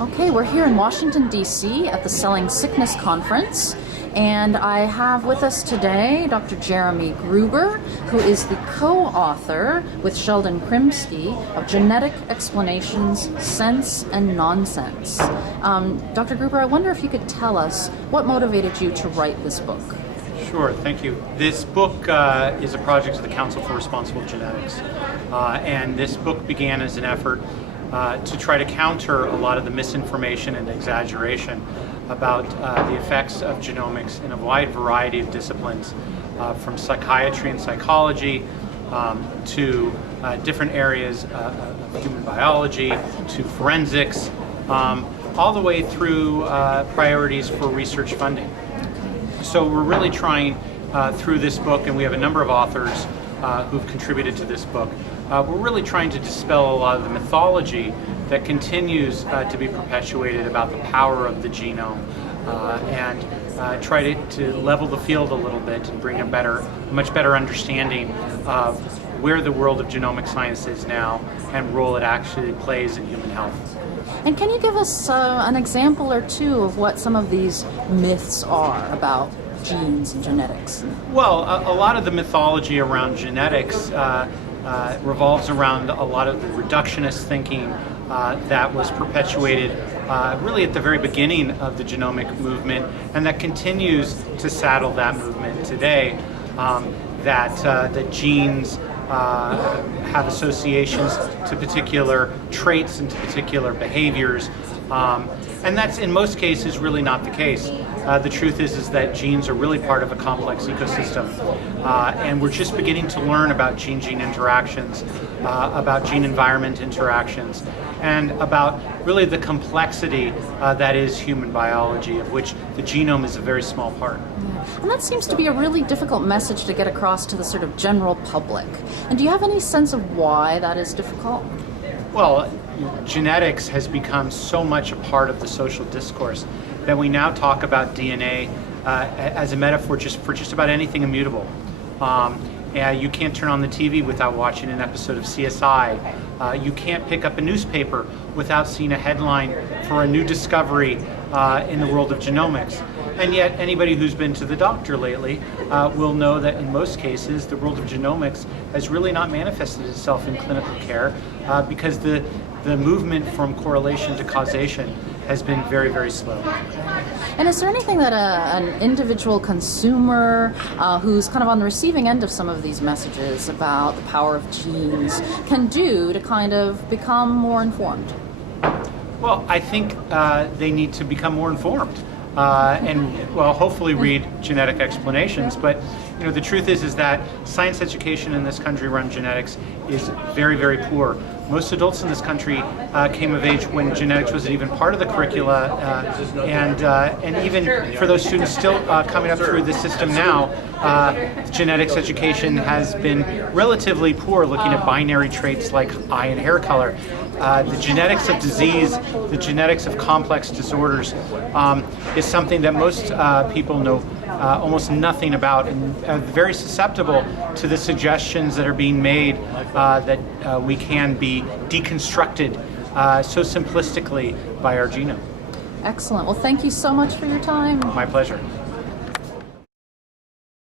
Okay, we're here in Washington, D.C. at the Selling Sickness Conference, and I have with us today Dr. Jeremy Gruber, who is the co-author with Sheldon Krimsky of Genetic Explanations, Sense and Nonsense. Dr. Gruber, I wonder if you could tell us what motivated you to write this book. Sure, thank you. This book is a project of the Council for Responsible Genetics, and this book began as an effort to try to counter a lot of the misinformation and exaggeration about the effects of genomics in a wide variety of disciplines, from psychiatry and psychology to different areas of human biology to forensics, all the way through priorities for research funding. So we're really trying through this book, and we have a number of authors who've contributed to this book. We're really trying to dispel a lot of the mythology that continues to be perpetuated about the power of the genome, and try to level the field a little bit and bring a much better understanding of where the world of genomic science is now and role it actually plays in human health. And can you give us an example or two of what some of these myths are about genes and genetics? Well, a lot of the mythology around genetics revolves around a lot of the reductionist thinking that was perpetuated really at the very beginning of the genomic movement, and that continues to saddle that movement today, that genes have associations to particular traits and to particular behaviors, and that's in most cases really not the case. The truth is that genes are really part of a complex ecosystem, and we're just beginning to learn about gene-gene interactions, about gene-environment interactions, and about really the complexity that is human biology, of which the genome is a very small part. And that seems to be a really difficult message to get across to the sort of general public. And do you have any sense of why that is difficult? Well, genetics has become so much a part of the social discourse that we now talk about DNA as a metaphor for just about anything immutable. You can't turn on the TV without watching an episode of CSI. You can't pick up a newspaper without seeing a headline for a new discovery in the world of genomics. And yet anybody who's been to the doctor lately will know that in most cases the world of genomics has really not manifested itself in clinical care because the movement from correlation to causation has been very, very slow. And is there anything that an individual consumer who's kind of on the receiving end of some of these messages about the power of genes can do to kind of become more informed? Well, I think they need to become more informed. And well, hopefully read Genetic Explanations. But you know, the truth is that science education in this country around genetics is very, very poor. Most adults in this country came of age when genetics wasn't even part of the curricula, and even for those students still coming up through the system now, genetics education has been relatively poor, looking at binary traits like eye and hair color. The genetics of disease, the genetics of complex disorders is something that most people know almost nothing about, and are very susceptible to the suggestions that are being made that we can be deconstructed so simplistically by our genome. Excellent. Well, thank you so much for your time. My pleasure.